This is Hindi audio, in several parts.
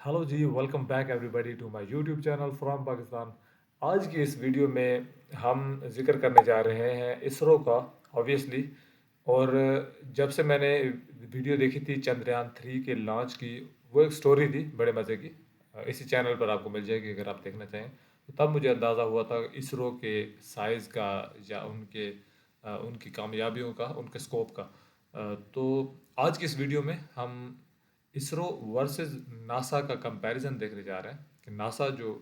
Hello ji, welcome back everybody to my YouTube channel from Pakistan. आज की इस वीडियो में हम जिक्र करने जा रहे हैं इसरो का, ऑब्वियसली। और जब से मैंने वीडियो देखी थी चंद्रयान 3 के लॉन्च की, वो एक स्टोरी थी बड़े मज़े की। इसी चैनल पर आपको मिल जाएगी अगर आप देखना चाहें। तो तब मुझे अंदाज़ा हुआ था इसरो के साइज़ का या उनकी कामयाबियों का, उनके स्कोप का। तो आज की इस वीडियो में हम इसरो वर्सेस नासा का कंपैरिजन देखने जा रहे हैं कि नासा जो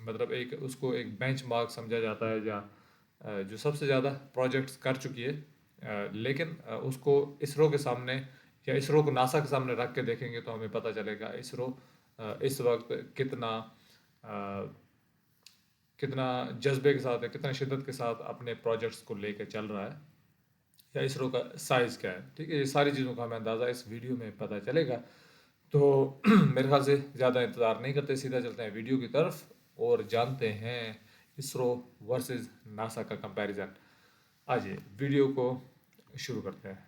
मतलब एक उसको एक बेंचमार्क समझा जाता है, या जो सबसे ज़्यादा प्रोजेक्ट्स कर चुकी है। लेकिन उसको इसरो के सामने या इसरो को नासा के सामने रख के देखेंगे तो हमें पता चलेगा इसरो इस वक्त कितना अ, कितना जज्बे के साथ है, कितना शिद्दत के साथ अपने प्रोजेक्ट्स को लेकर चल रहा है, या इसरो का साइज़ क्या है। ठीक है, ये सारी चीज़ों का हमें अंदाज़ा इस वीडियो में पता चलेगा। तो मेरे ख्याल से ज़्यादा इंतज़ार नहीं करते, सीधा चलते हैं वीडियो की तरफ और जानते हैं इसरो वर्सेस नासा का कंपैरिजन। आइए वीडियो को शुरू करते हैं।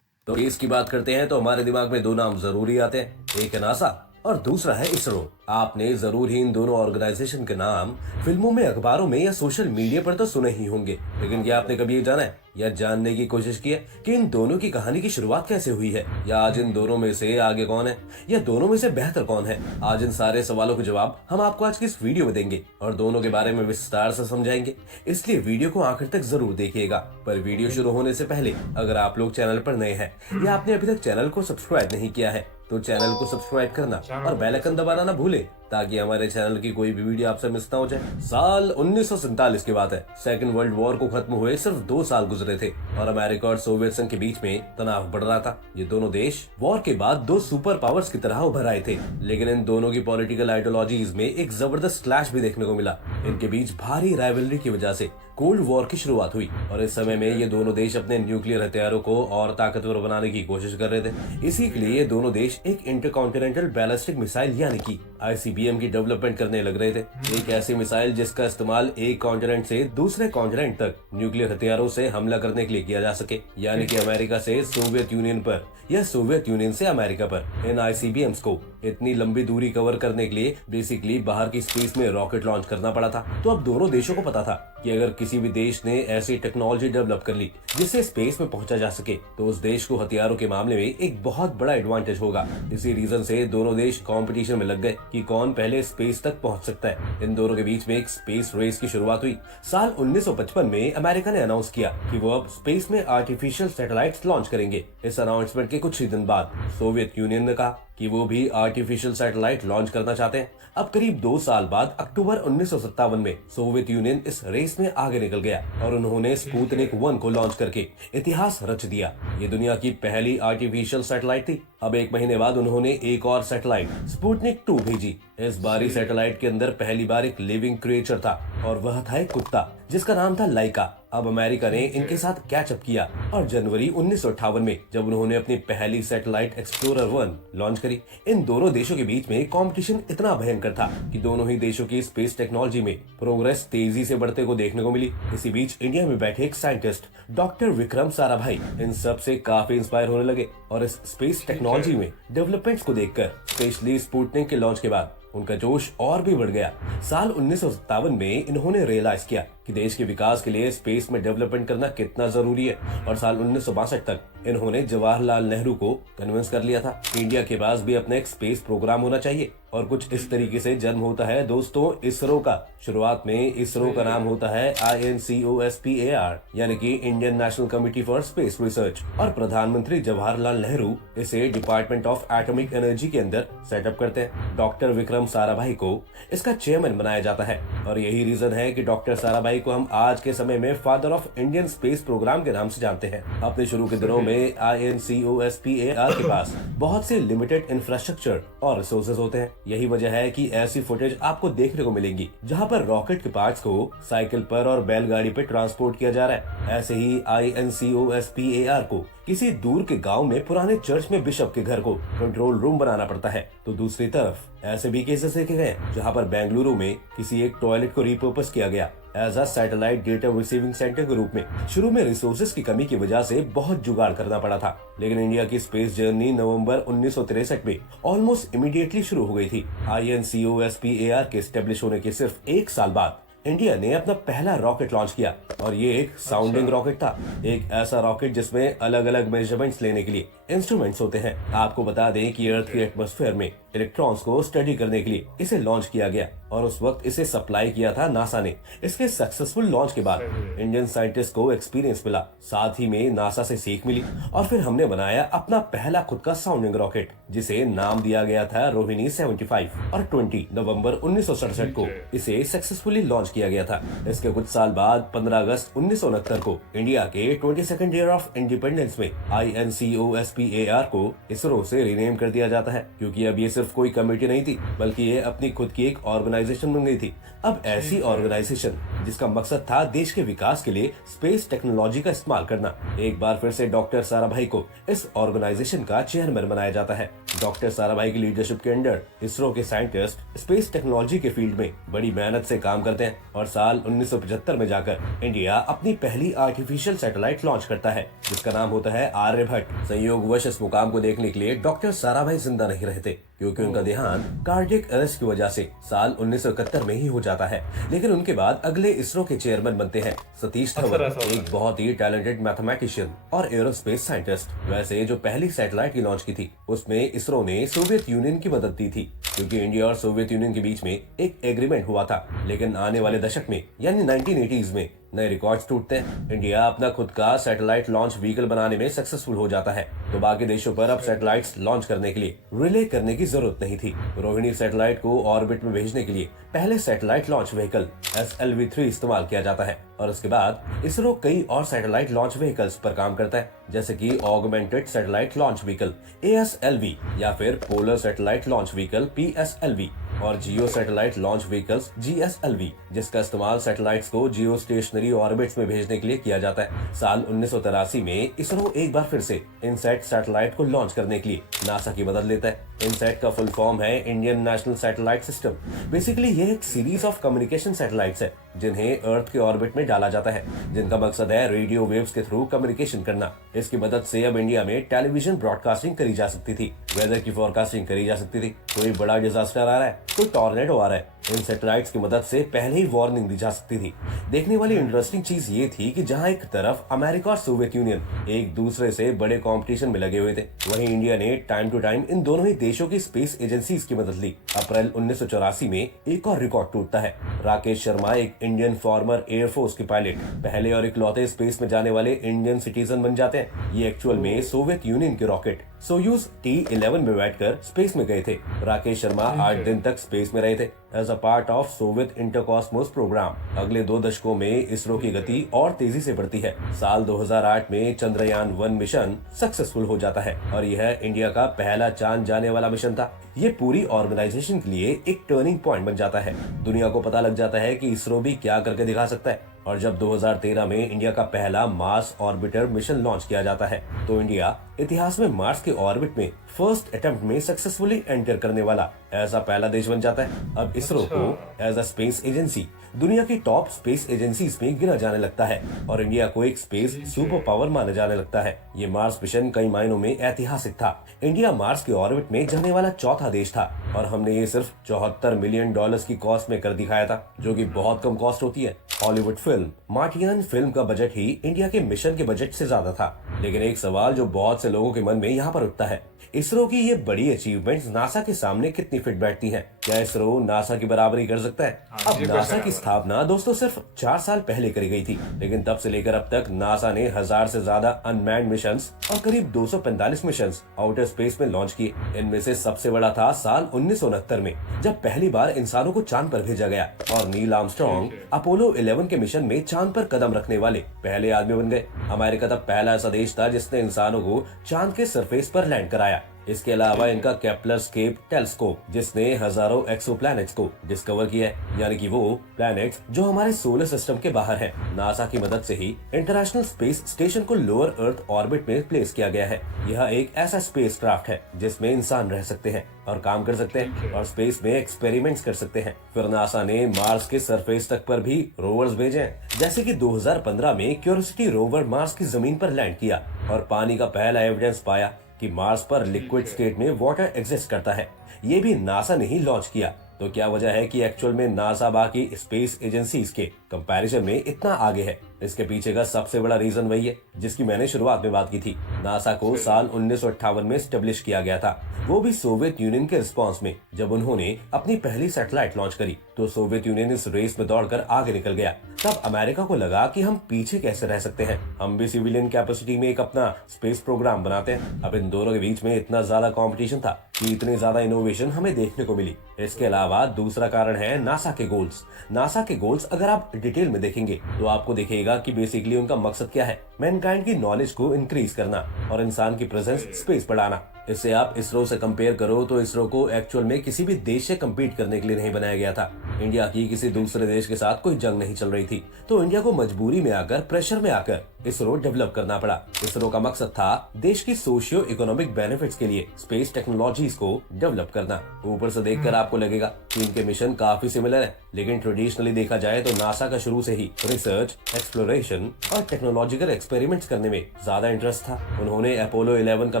तो इसकी बात करते हैं तो हमारे दिमाग में दो नाम जरूरी आते हैं, एक है नासा और दूसरा है इसरो। आपने जरूर ही इन दोनों ऑर्गेनाइजेशन के नाम फिल्मों में, अखबारों में या सोशल मीडिया पर तो सुने ही होंगे, लेकिन क्या आपने कभी ये जाना है या जानने की कोशिश की है कि इन दोनों की कहानी की शुरुआत कैसे हुई है, या आज इन दोनों में से आगे कौन है, या दोनों में से बेहतर कौन है? आज इन सारे सवालों के जवाब हम आपको आज की इस वीडियो में देंगे और दोनों के बारे में विस्तार से समझाएंगे। इसलिए वीडियो को आखिर तक जरूर देखिएगा। पर वीडियो शुरू होने से पहले अगर आप लोग चैनल पर नए हैं या आपने अभी तक चैनल को सब्सक्राइब नहीं किया है तो चैनल को सब्सक्राइब करना और बेल आइकन दबाना ना भूले, ताकि हमारे चैनल की कोई भी वीडियो आपसे मिस ना हो जाए। साल 1947 की बात है। सेकंड वर्ल्ड वॉर को खत्म हुए सिर्फ 2 साल गुजरे थे और अमेरिका और सोवियत संघ के बीच में तनाव बढ़ रहा था। ये दोनों देश वॉर के बाद दो सुपर पावर्स की तरह उभर आए थे, लेकिन इन दोनों की पॉलिटिकल आइडियोलॉजीज में एक जबरदस्त क्लैश भी देखने को मिला। इनके बीच भारी राइवलरी की वजह से कोल्ड वॉर की शुरुआत हुई और इस समय में ये दोनों देश अपने न्यूक्लियर हथियारों को और ताकतवर बनाने की कोशिश कर रहे थे। इसी के लिए ये दोनों देश एक इंटरकॉन्टिनेंटल बैलिस्टिक मिसाइल यानी कि आईसीबीएम की डेवलपमेंट करने लग रहे थे। एक ऐसी मिसाइल जिसका इस्तेमाल एक कॉन्टिनेंट से दूसरे कॉन्टिनेंट तक न्यूक्लियर हथियारों से हमला करने के लिए किया जा सके, यानी कि अमेरिका से सोवियत यूनियन पर या सोवियत यूनियन से अमेरिका पर। इन आईसीबीएम्स को इतनी लंबी दूरी कवर करने के लिए बेसिकली बाहर की स्पेस में रॉकेट लॉन्च करना पड़ा था। तो अब दोनों देशों को पता था कि अगर किसी भी देश ने ऐसी टेक्नोलॉजी डेवलप कर ली जिससे स्पेस में पहुंचा जा सके तो उस देश को हथियारों के मामले में एक बहुत बड़ा एडवांटेज होगा। इसी रीजन से दोनों देश कंपटीशन में लग गए कि कौन पहले स्पेस तक पहुंच सकता है। इन दोनों के बीच में एक स्पेस रेस की शुरुआत हुई। साल 1955 में अमेरिका ने अनाउंस किया कि वो अब स्पेस में आर्टिफिशियल सैटेलाइट्स लॉन्च करेंगे। इस अनाउंसमेंट के कुछ ही दिन बाद सोवियत यूनियन ने कहा कि वो भी आर्टिफिशियल सैटेलाइट लॉन्च करना चाहते हैं। अब करीब 2 साल बाद अक्टूबर 1957 में सोवियत यूनियन इस रेस में आगे निकल गया और उन्होंने स्पुतनिक 1 को लॉन्च करके इतिहास रच दिया। ये दुनिया की पहली आर्टिफिशियल सैटेलाइट थी। अब 1 महीने बाद उन्होंने एक और सैटेलाइट स्पुतनिक 2 भेजी। इस बारी सैटेलाइट के अंदर पहली बार एक लिविंग क्रिएचर था और वह था एक कुत्ता जिसका नाम था लाइका। अब अमेरिका ने इनके साथ कैचअप किया और जनवरी 1958 में जब उन्होंने अपनी पहली सैटेलाइट एक्सप्लोरर 1 लॉन्च करी। इन दोनों देशों के बीच में कंपटीशन इतना भयंकर था कि दोनों ही देशों की स्पेस टेक्नोलॉजी में प्रोग्रेस तेजी से बढ़ते को देखने को मिली। इसी बीच इंडिया में बैठे एक साइंटिस्ट डॉक्टर विक्रम साराभाई इन सब से काफी इंस्पायर होने लगे और इस स्पेस टेक्नोलॉजी में डेवलपमेंट्स को देखकर, स्पेशली स्पुतनिक के लॉन्च के बाद, उनका जोश और भी बढ़ गया। साल 1957 में इन्होंने रियलाइज किया कि देश के विकास के लिए स्पेस में डेवलपमेंट करना कितना जरूरी है और साल 1962 तक इन्होंने जवाहरलाल नेहरू को कन्विंस कर लिया था कि इंडिया के पास भी अपना एक स्पेस प्रोग्राम होना चाहिए। और कुछ इस तरीके से जन्म होता है दोस्तों इसरो का। शुरुआत में इसरो का नाम होता है INCOSPAR यानी कि Indian national committee for space research, और प्रधानमंत्री जवाहरलाल नेहरू इसे डिपार्टमेंट ऑफ एटॉमिक एनर्जी के अंदर सेटअप करते हैं। डॉक्टर विक्रम साराभाई को इसका चेयरमैन बनाया जाता है और यही रीजन है कि डॉक्टर साराभाई को हम आज के समय में father of Indian space programme के नाम से जानते हैं। अपने शुरू के दिनों में INCOSPAR के पास बहुत से लिमिटेड इंफ्रास्ट्रक्चर और रिसोर्सेज होते हैं। यही वजह है कि ऐसी फुटेज आपको देखने को मिलेंगी जहां पर रॉकेट के पार्ट्स को साइकिल पर और बैलगाड़ी पे ट्रांसपोर्ट किया जा रहा है। ऐसे ही INCOSPAR को किसी दूर के गांव में पुराने चर्च में बिशप के घर को कंट्रोल रूम बनाना पड़ता है। तो दूसरी तरफ ऐसे भी केसेस देखे गए जहां पर बेंगलुरु में किसी एक टॉयलेट को रिपर्पस किया गया as a satellite data receiving centre के रूप में। शुरू में रिसोर्सेज की कमी की वजह से बहुत जुगाड़ करना पड़ा था, लेकिन इंडिया की स्पेस जर्नी नवंबर 1963 में ऑलमोस्ट इमीडिएटली शुरू हो गई थी। INCOSPAR के एस्टेब्लिश होने के सिर्फ 1 साल बाद इंडिया ने अपना पहला रॉकेट लॉन्च किया, और ये एक साउंडिंग रॉकेट था। एक ऐसा रॉकेट जिसमें अलग अलग मेजरमेंट्स लेने के लिए इंस्ट्रूमेंट्स होते हैं। आपको बता दें कि अर्थ के एटमॉस्फेयर में इलेक्ट्रॉन्स को स्टडी करने के लिए इसे लॉन्च किया गया, और उस वक्त इसे सप्लाई किया था नासा ने। इसके सक्सेसफुल लॉन्च के बाद इंडियन साइंटिस्ट को एक्सपीरियंस मिला, साथ ही में नासा से सीख मिली, और फिर हमने बनाया अपना पहला खुद का साउंडिंग रॉकेट, जिसे नाम दिया गया था रोहिणी 75, और 20 नवंबर 1967 को इसे सक्सेसफुली लॉन्च किया गया था। इसके कुछ साल बाद 15 अगस्त 1969 को इंडिया के 22nd ईयर ऑफ इंडिपेंडेंस में INCOSPAR को इसरो से रीनेम कर दिया जाता है, क्योंकि अब ये सिर्फ कोई कमेटी नहीं थी, बल्कि ये अपनी खुद की एक ऑर्गेनाइजेशन बन गई थी। अब ऐसी ऑर्गेनाइजेशन जिसका मकसद था देश के विकास के लिए स्पेस टेक्नोलॉजी का इस्तेमाल करना। एक बार फिर से डॉक्टर साराभाई को इस ऑर्गेनाइजेशन का चेयरमैन बनाया जाता है। डॉक्टर साराभाई की लीडरशिप के अंडर इसरो के साइंटिस्ट स्पेस टेक्नोलॉजी के फील्ड में बड़ी मेहनत से काम करते हैं, और साल 1975 में जाकर इंडिया अपनी पहली आर्टिफिशियल सैटेलाइट लॉन्च करता है, जिसका नाम होता है आर्यभट्ट। संयोगवश इस मुकाम को देखने के लिए डॉक्टर साराभाई जिंदा नहीं रहते, क्योंकि उनका देहांत कार्डियक अरेस्ट की वजह से साल 1971 में ही हो जाता है। लेकिन उनके बाद अगले इसरो के चेयरमैन बनते हैं सतीश धवन, एक बहुत ही टैलेंटेड मैथमेटिशियन और एरोस्पेस साइंटिस्ट। वैसे जो पहली सैटेलाइट की लॉन्च की थी, उसमें इसरो ने सोवियत यूनियन की मदद दी थी, क्योंकि इंडिया और सोवियत यूनियन के बीच में एक एग्रीमेंट हुआ था। लेकिन आने वाले दशक में यानी 1980s में नए रिकॉर्ड्स टूटते हैं। इंडिया अपना खुद का सैटेलाइट लॉन्च व्हीकल बनाने में सक्सेसफुल हो जाता है, तो बाकी देशों पर अब सैटेलाइट्स लॉन्च करने के लिए रिले करने की जरूरत नहीं थी। रोहिणी सैटेलाइट को ऑर्बिट में भेजने के लिए पहले सैटेलाइट लॉन्च व्हीकल SLV-3 इस्तेमाल किया जाता है, और उसके बाद इसरो कई और सैटेलाइट लॉन्च व्हीकल्स पर काम करता है, जैसे कि augmented satellite launch vehicle ASLV, या फिर polar satellite launch vehicle PSLV, और जियो सैटेलाइट लॉन्च व्हीकल्स GSLV, जिसका इस्तेमाल सैटेलाइट्स को जियो स्टेशनरी ऑर्बिट्स में भेजने के लिए किया जाता है। साल 1983 में इसरो एक बार फिर से इनसैट सैटेलाइट को लॉन्च करने के लिए नासा की मदद लेता है। इनसैट का फुल फॉर्म है Indian national satellite system. Basically ये एक सीरीज ऑफ कम्युनिकेशन सैटेलाइट्स है, जिन्हें अर्थ के ऑर्बिट में डाला जाता है, जिनका मकसद है रेडियो वेव्स के थ्रू कम्युनिकेशन करना। इसकी मदद से अब इंडिया में टेलीविजन ब्रॉडकास्टिंग करी जा सकती थी, वेदर की फोरकास्टिंग करी जा सकती थी, कोई बड़ा डिजास्टर आ रहा है, कोई टॉर्नेडो आ रहा है, इन सैटेलाइट्स की मदद से पहले ही वार्निंग दी जा सकती थी। देखने वाली इंटरेस्टिंग चीज ये थी कि जहां एक तरफ अमेरिका और सोवियत यूनियन एक दूसरे से बड़े कंपटीशन में लगे हुए थे, वहीं इंडिया ने टाइम टू टाइम इन दोनों ही देशों की स्पेस एजेंसीज की मदद ली। अप्रैल 1984 में एक और रिकॉर्ड टूटता है। राकेश शर्मा, एक इंडियन फॉर्मर एयरफोर्स के पायलट, पहले और इकलौते स्पेस में जाने वाले इंडियन सिटीजन बन जाते हैं। ये एक्चुअल में सोवियत यूनियन के रॉकेट सोयूज T-11 में बैठकर स्पेस में गए थे। राकेश शर्मा 8 दिन तक स्पेस में रहे थे as a part of Soviet Intercosmos programme. अगले 2 दशकों में इसरो की गति और तेजी से बढ़ती है। साल 2008 में चंद्रयान 1 मिशन सक्सेसफुल हो जाता है, और यह इंडिया का पहला चांद जाने वाला मिशन था। ये पूरी ऑर्गेनाइजेशन के लिए एक टर्निंग पॉइंट बन जाता है। दुनिया को पता लग जाता है कि इसरो भी क्या करके दिखा सकता है। और जब 2013 में इंडिया का पहला मार्स ऑर्बिटर मिशन लॉन्च किया जाता है, तो इंडिया इतिहास में मार्स के ऑर्बिट में फर्स्ट अटेम्प्ट में सक्सेसफुली एंटर करने वाला ऐसा पहला देश बन जाता है। अब इसरो को एज अ स्पेस एजेंसी दुनिया की टॉप स्पेस एजेंसीज में गिना जाने लगता है, और इंडिया को एक स्पेस सुपर पावर माना जाने लगता है। ये मार्स मिशन कई मायनों में ऐतिहासिक था। इंडिया मार्स के ऑर्बिट में जाने वाला चौथा देश था, और हमने ये सिर्फ $74 मिलियन की कॉस्ट में कर दिखाया था, जो कि बहुत कम कॉस्ट होती है। हॉलीवुड फिल्म मार्टियन फिल्म का बजट ही इंडिया के मिशन के बजट से ज्यादा था। लेकिन एक सवाल जो बहुत से लोगों के मन में यहाँ पर उठता है, इसरो की ये बड़ी अचीवमेंट्स नासा के सामने कितनी फिट बैठती हैं? क्या इसरो नासा की बराबरी कर सकता है? अब नासा की स्थापना दोस्तों सिर्फ 4 साल पहले करी गई थी, लेकिन तब से लेकर अब तक नासा ने 1000 से ज्यादा अनमैन्ड मिशंस और करीब 245 मिशंस आउटर स्पेस में लॉन्च किए। इनमें से सबसे बड़ा था साल 1969 में, जब पहली बार इंसानों को चांद पर भेजा गया, और नील आर्मस्ट्रॉन्ग अपोलो 11 के मिशन में चांद पर कदम रखने वाले पहले आदमी बन गए। अमेरिका तब पहला ऐसा देश था जिसने इंसानों को चांद के सरफेस पर लैंड कराया। इसके अलावा इनका केपलर स्केप टेलीस्कोप जिसने हजारों एक्सोप्लैनेट्स को डिस्कवर किया है, यानी कि वो प्लैनेट्स जो हमारे सोलर सिस्टम के बाहर हैं। नासा की मदद से ही इंटरनेशनल स्पेस स्टेशन को लोअर अर्थ ऑर्बिट में प्लेस किया गया है। यह एक ऐसा स्पेसक्राफ्ट है जिसमें इंसान रह सकते हैं और काम कर सकते हैं और स्पेस में एक्सपेरिमेंट्स कर सकते हैं। फिर नासा ने मार्स के सरफेस तक पर भी रोवर्स भेजे हैं, जैसे कि 2015 में क्यूरियोसिटी रोवर मार्स की जमीन पर लैंड किया और पानी का पहला एविडेंस पाया कि मार्स पर लिक्विड स्टेट में वाटर एग्जिस्ट करता है। ये भी नासा ने ही लॉन्च किया। तो क्या वजह है कि एक्चुअल में नासा बाकी स्पेस एजेंसीज के कंपैरिजन में इतना आगे है? इसके पीछे का सबसे बड़ा रीजन वही है जिसकी मैंने शुरुआत में बात की थी। नासा को साल 1958 में स्टेब्लिश किया गया था, वो भी सोवियत यूनियन के रिस्पांस में। जब उन्होंने अपनी पहली सैटेलाइट लॉन्च करी तो सोवियत यूनियन इस रेस में दौड़कर आगे निकल गया। तब अमेरिका को लगा कि हम पीछे कैसे रह सकते हैं, हम भी सिविलियन कैपेसिटी में एक अपना स्पेस प्रोग्राम बनाते हैं। अब इन दोनों के बीच में इतना ज्यादा कंपटीशन था कि इतनी ज्यादा इनोवेशन हमें देखने को मिली। इसके अलावा दूसरा कारण है नासा के गोल्स। नासा के गोल्स अगर आप डिटेल में देखेंगे तो आपको दिखेगा कि बेसिकली उनका मकसद क्या है, मैनकाइंड की नॉलेज को इंक्रीज करना और इंसान की प्रेजेंस स्पेस बढ़ाना। इससे आप इसरो से कंपेयर करो तो इसरो को एक्चुअल में किसी भी देश से कम्पीट करने के लिए नहीं बनाया गया था। इंडिया की किसी दूसरे देश के साथ कोई जंग नहीं चल रही थी, तो इंडिया को मजबूरी में आकर, प्रेशर में आकर इसरो डेवलप करना पड़ा। इसरो का मकसद था देश की सोशियो इकोनॉमिक बेनिफिट्स के लिए स्पेस टेक्नोलॉजीज को डेवलप करना। ऊपर से देखकर आपको लगेगा कि इनके मिशन काफी सिमिलर है, लेकिन ट्रेडिशनली देखा जाए तो नासा का शुरू से ही रिसर्च, एक्सप्लोरेशन और टेक्नोलॉजिकल एक्सपेरिमेंट्स करने में ज्यादा इंटरेस्ट था। उन्होंने अपोलो 11 का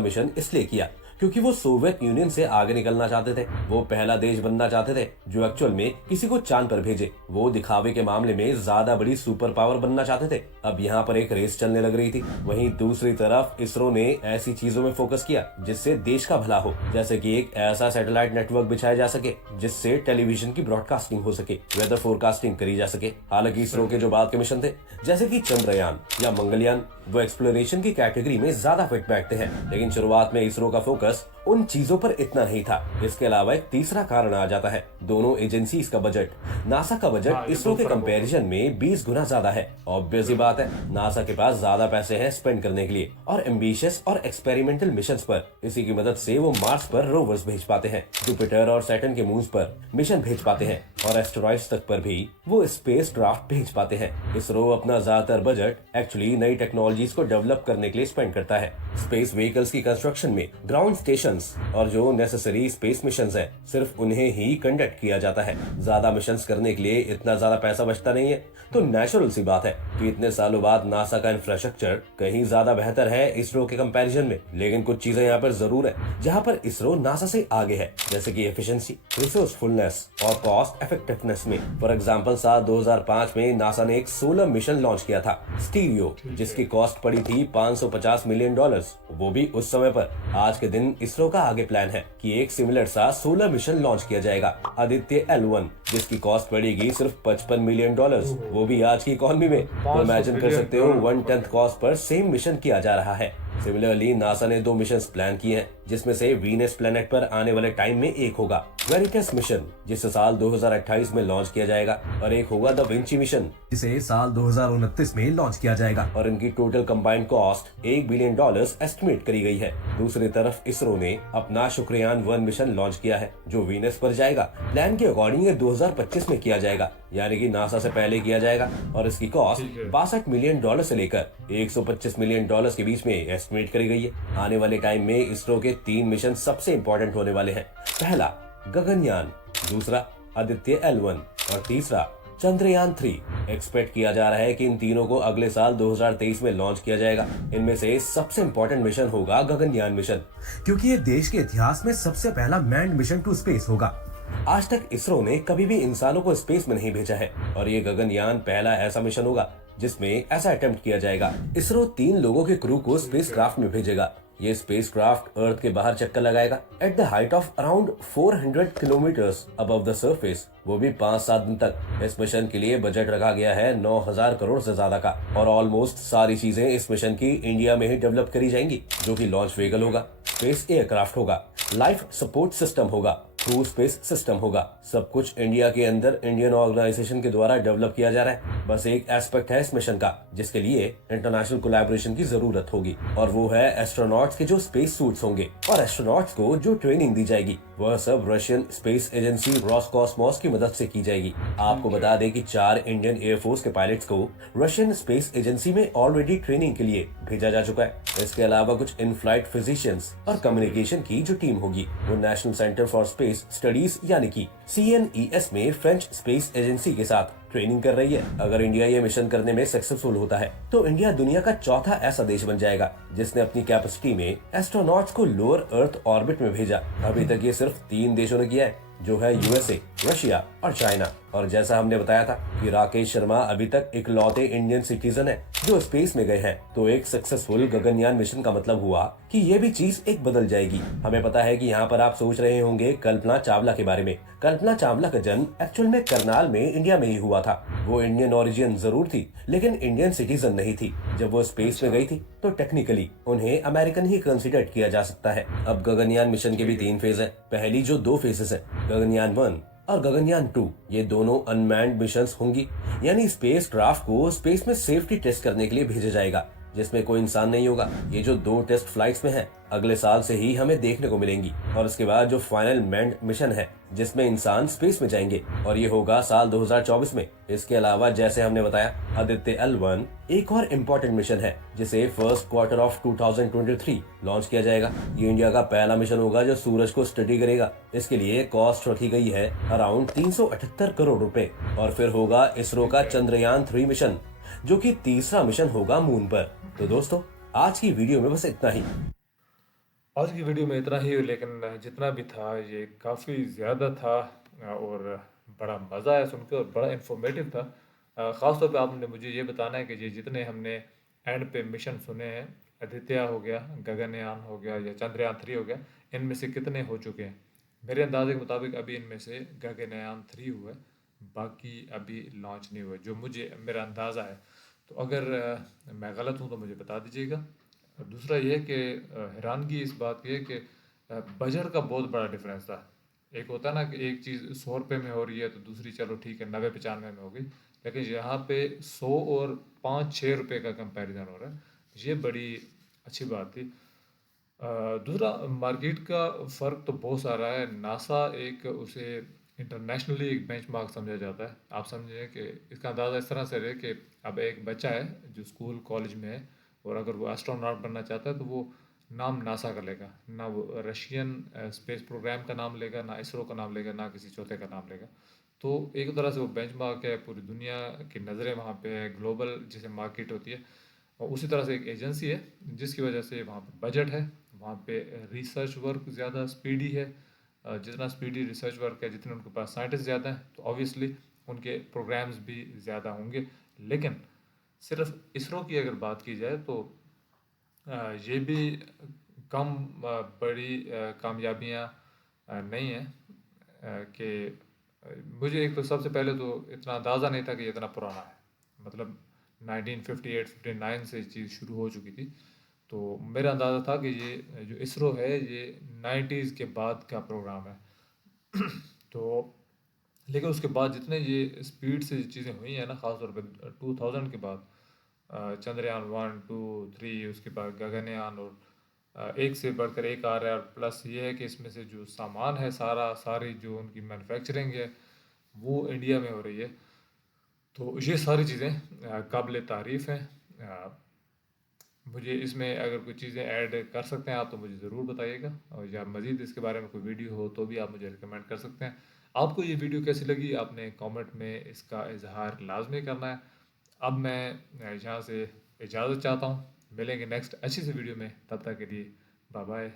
मिशन इसलिए किया क्योंकि वो सोवियत यूनियन से आगे निकलना चाहते थे। वो पहला देश बनना चाहते थे जो एक्चुअल में किसी को चांद पर भेजे। वो दिखावे के मामले में ज्यादा बड़ी सुपर पावर बनना चाहते थे। अब यहाँ पर एक रेस चलने लग रही थी। वहीं दूसरी तरफ इसरो ने ऐसी चीजों में फोकस किया जिससे देश का भला हो, जैसे कि एक ऐसा सैटेलाइट नेटवर्क बिछाया जा सके जिससे टेलीविजन की ब्रॉडकास्टिंग हो सके, वेदर फोरकास्टिंग करी जा सके। हालांकि इसरो के जो बाद के मिशन थे जैसे कि चंद्रयान या मंगलयान, वो एक्सप्लोरेशन की कैटेगरी में ज्यादा फिट बैठते हैं, लेकिन शुरुआत में इसरो का फोकस उन चीजों पर इतना नहीं था। इसके अलावा एक तीसरा कारण आ जाता है दोनों एजेंसीज का बजट। नासा का बजट इसरो के कंपैरिजन में 20 गुना ज्यादा है। ऑब्वियस ही बात है, नासा के पास ज्यादा पैसे हैं स्पेंड करने के लिए और एम्बिशियस और एक्सपेरिमेंटल मिशंस पर। इसी की मदद से वो मार्स पर रोवर्स भेज पाते हैं, जुपिटर और सैटर्न के मून्स पर मिशन भेज पाते हैं और एस्टेरॉइड्स तक पर भी वो स्पेस क्राफ्ट भेज पाते हैं। इसरो अपना ज्यादातर बजट एक्चुअली नई टेक्नोलॉजीज को डेवलप करने के लिए स्पेंड करता है। स्पेस व्हीकल्स की कंस्ट्रक्शन में ग्राउंड स्टेशन और जो नेसेसरी स्पेस मिशंस हैं, सिर्फ उन्हें ही कंडक्ट किया जाता है। ज्यादा मिशंस करने के लिए इतना ज्यादा पैसा बचता नहीं है, तो नेचुरल सी बात है कि इतने सालों बाद नासा का इंफ्रास्ट्रक्चर कहीं ज्यादा बेहतर है इसरो के कंपैरिजन में। लेकिन कुछ चीजें यहाँ पर जरूर है जहाँ पर इसरो नासा से आगे है, जैसे कि एफिशिएंसी, रिसोर्सफुलनेस और कॉस्ट इफेक्टिवनेस में। फॉर एग्जांपल साल 2005 में नासा ने एक सोलर मिशन लॉन्च किया था, स्टीरियो, जिसकी कॉस्ट पड़ी थी $550 मिलियन। वो भी उस समय पर। आज के दिन इसरो का आगे प्लान है कि एक सिमिलर सा सोलर मिशन लॉन्च किया जाएगा, आदित्य L1, जिसकी कॉस्ट पड़ेगी सिर्फ $55 मिलियन, वो भी आज की इकोनॉमी में। तो इमेजिन कर सकते हो 1/10 कॉस्ट पर सेम मिशन किया जा रहा है। सिमिलरली नासा ने 2 मिशन प्लान किए हैं, जिसमें से वीनस प्लेनेट पर आने वाले टाइम में एक होगा वेरिटस मिशन, जिसे साल 2028 में लॉन्च किया जाएगा, और एक होगा द विंची मिशन, जिसे साल 2029 में लॉन्च किया जाएगा। और इनकी total combined cost $1 billion estimate करी गई है। दूसरी तरफ इसरो ने अपना शुक्रयान 1 मिशन लॉन्च किया है, जो वीनस पर जाएगा। प्लान के अकॉर्डिंग 2025 में किया जाएगा, यानी कि नासा से पहले किया जाएगा, और इसकी कॉस्ट $62 मिलियन से लेकर $125 मिलियन के बीच में एस्टिमेट करी गई है। आने वाले टाइम में इसरो के 3 मिशन सबसे इंपॉर्टेंट होने वाले हैं। पहला गगनयान, दूसरा आदित्य L1 और तीसरा चंद्रयान 3। एक्सपेक्ट किया जा रहा है कि इन तीनों को अगले साल 2023 में लॉन्च किया जाएगा। इनमें से सबसे इंपॉर्टेंट मिशन होगा गगनयान मिशन, क्योंकि ये देश के इतिहास में सबसे पहला मैन्ड मिशन टू स्पेस होगा। आज तक इसरो ने कभी भी इंसानों को स्पेस में नहीं भेजा है, और ये गगनयान पहला ऐसा मिशन होगा जिसमें ऐसा अटेम्प्ट किया जाएगा। इसरो 3 लोगों के क्रू को स्पेस क्राफ्ट में भेजेगा। ये स्पेस क्राफ्ट अर्थ के बाहर चक्कर लगाएगा at the height of around 400 kilometres above the surface, वो भी 5-7 दिन तक। इस मिशन के लिए बजट रखा गया है 9,000 करोड़ से ज्यादा का, और ऑलमोस्ट सारी चीजें इस मिशन की इंडिया में ही डेवलप करी जाएंगी, जो कि लॉन्च व्हीकल होगा, स्पेस एयरक्राफ्ट होगा, लाइफ सपोर्ट सिस्टम होगा, क्रू स्पेस सिस्टम होगा। सब कुछ इंडिया के अंदर इंडियन ऑर्गेनाइजेशन के द्वारा डेवलप किया जा रहा है। बस एक एस्पेक्ट है इस मिशन का जिसके लिए इंटरनेशनल कोलैबोरेशन की जरूरत होगी, और वो है एस्ट्रोनॉट्स के जो स्पेस सूट्स होंगे और एस्ट्रोनॉट्स को जो ट्रेनिंग दी जाएगी वह सब रशियन स्पेस एजेंसी रोसकॉस्मोस की मदद से की जाएगी। आपको बता दें कि 4 इंडियन एयरफोर्स के पायलट्स को रशियन स्पेस एजेंसी में ऑलरेडी ट्रेनिंग के लिए भेजा जा चुका है। इसके अलावा कुछ इन फ्लाइट फिजिशियंस और कम्युनिकेशन की जो टीम होगी वो national centre for space studies यानी कि CNES में फ्रेंच स्पेस एजेंसी के साथ ट्रेनिंग कर रही है। अगर इंडिया ये मिशन करने में सक्सेसफुल होता है तो इंडिया दुनिया का चौथा ऐसा देश बन जाएगा जिसने अपनी कैपेसिटी में एस्ट्रोनॉट्स को लोअर अर्थ ऑर्बिट में भेजा। अभी तक ये सिर्फ 3 देशों ने किया है, जो है USA, रशिया और चाइना। और जैसा हमने बताया था कि राकेश शर्मा अभी तक इकलौते इंडियन सिटीजन है जो स्पेस में गए हैं, तो एक सक्सेसफुल गगनयान मिशन का मतलब हुआ कि ये भी चीज एक बदल जाएगी। हमें पता है कि यहाँ पर आप सोच रहे होंगे कल्पना चावला के बारे में। कल्पना चावला का जन्म एक्चुअल में करनाल में इंडिया में ही हुआ था। वो इंडियन ओरिजिन जरूर थी लेकिन इंडियन सिटीजन नहीं थी। जब वो स्पेस में गई थी तो टेक्निकली उन्हें अमेरिकन ही कंसिडर किया जा सकता है। अब गगनयान मिशन के भी 3 फेज है। पहली जो 2 फेजेस है, गगनयान 1 और गगनयान 2, ये दोनों अनमैन्ड मिशंस होंगी, यानी स्पेस क्राफ्ट को स्पेस में सेफ्टी टेस्ट करने के लिए भेजा जाएगा जिसमें कोई इंसान नहीं होगा। ये जो 2 टेस्ट फ्लाइट्स में है अगले साल से ही हमें देखने को मिलेंगी। और इसके बाद जो फाइनल मैन्ड मिशन है जिसमें इंसान स्पेस में जाएंगे, और ये होगा साल 2024 में। इसके अलावा जैसे हमने बताया आदित्य L1 एक और इम्पोर्टेंट मिशन है जिसे फर्स्ट क्वार्टर ऑफ 2023 लॉन्च किया जाएगा। ये इंडिया का पहला मिशन होगा जो सूरज को स्टडी करेगा। इसके लिए कॉस्ट रखी गई है अराउंड 378 करोड़ रुपए। और फिर होगा इसरो का चंद्रयान 3 मिशन जो कि तीसरा मिशन होगा मून पर। तो दोस्तों आज की वीडियो में बस इतना ही। आज की वीडियो में इतना ही, लेकिन जितना भी था ये काफ़ी ज़्यादा था और बड़ा मज़ा आया सुन के और बड़ा इंफॉर्मेटिव था। ख़ास तौर पे आपने मुझे ये बताना है कि ये जितने हमने एंड पे मिशन सुने हैं, आदित्य हो गया, गगनयान हो गया या चंद्रयान 3 हो गया, इनमें से कितने हो चुके हैं। मेरे अंदाजे के मुताबिक अभी इनमें से गगनयान 3 हुआ है, बाकी अभी लॉन्च नहीं हुआ जो मुझे मेरा अंदाज़ा है। तो अगर मैं गलत हूँ तो मुझे बता दीजिएगा। और दूसरा ये है कि हैरानगी इस बात की है कि बजट का बहुत बड़ा डिफरेंस था। एक होता है ना कि एक चीज़ 100 रुपये में हो रही है तो दूसरी चलो ठीक है 90-95 में हो गई, लेकिन यहाँ पे 100 और 5-6 रुपये का कंपैरिजन हो रहा है। ये बड़ी अच्छी बात थी। दूसरा मार्केट का फ़र्क तो बहुत सारा है। नासा एक उसे इंटरनेशनली एक बेंचमार्क समझा जाता है। आप समझें कि इसका अंदाज़ा इस तरह से रहे कि अब एक बच्चा है जो स्कूल कॉलेज में है और अगर वो एस्ट्रोनॉट बनना चाहता है तो वो नाम नासा का लेगा, ना वो रशियन स्पेस प्रोग्राम का नाम लेगा, ना इसरो का नाम लेगा, ना किसी चौथे का नाम लेगा। तो एक तरह से वो बेंचमार्क है, पूरी दुनिया की नज़रें वहाँ पे है, ग्लोबल जैसे मार्केट होती है। और उसी तरह से एक एजेंसी है जिसकी वजह से वहाँ पे बजट है, वहाँ पे रिसर्च वर्क ज़्यादा स्पीडी है। जितना स्पीडी रिसर्च वर्क है, जितने उनके पास साइंटिस्ट ज़्यादा हैं, तो ऑब्वियसली उनके प्रोग्राम्स भी ज़्यादा होंगे। लेकिन सिर्फ इसरो की अगर बात की जाए तो ये भी कम बड़ी कामयाबियाँ नहीं हैं कि मुझे एक तो सबसे पहले तो इतना अंदाज़ा नहीं था कि ये इतना पुराना है। मतलब 1958-59 से चीज़ शुरू हो चुकी थी। तो मेरा अंदाज़ा था कि ये जो इसरो है ये 90s के बाद का प्रोग्राम है। तो लेकिन उसके बाद जितने ये स्पीड से चीज़ें हुई हैं ना, ख़ासतौर पे 2000 के बाद चंद्रयान 1, 2, 3, उसके बाद गगनयान, और एक से बढ़कर एक आ रहा है। और प्लस ये है कि इसमें से जो सामान है सारी जो उनकी मैन्युफैक्चरिंग है वो इंडिया में हो रही है। तो ये सारी चीज़ें काबिल तारीफ़ हैं। मुझे इसमें अगर कोई चीज़ें ऐड कर सकते हैं आप तो मुझे ज़रूर बताइएगा, और या मज़ीद इसके बारे में कोई वीडियो हो तो भी आप मुझे रिकमेंड कर सकते हैं। आपको ये वीडियो कैसी लगी आपने कमेंट में इसका इजहार लाजमी करना है। अब मैं यहाँ से इजाज़त चाहता हूँ। मिलेंगे नेक्स्ट अच्छी सी वीडियो में, तब तक के लिए बाय बाय।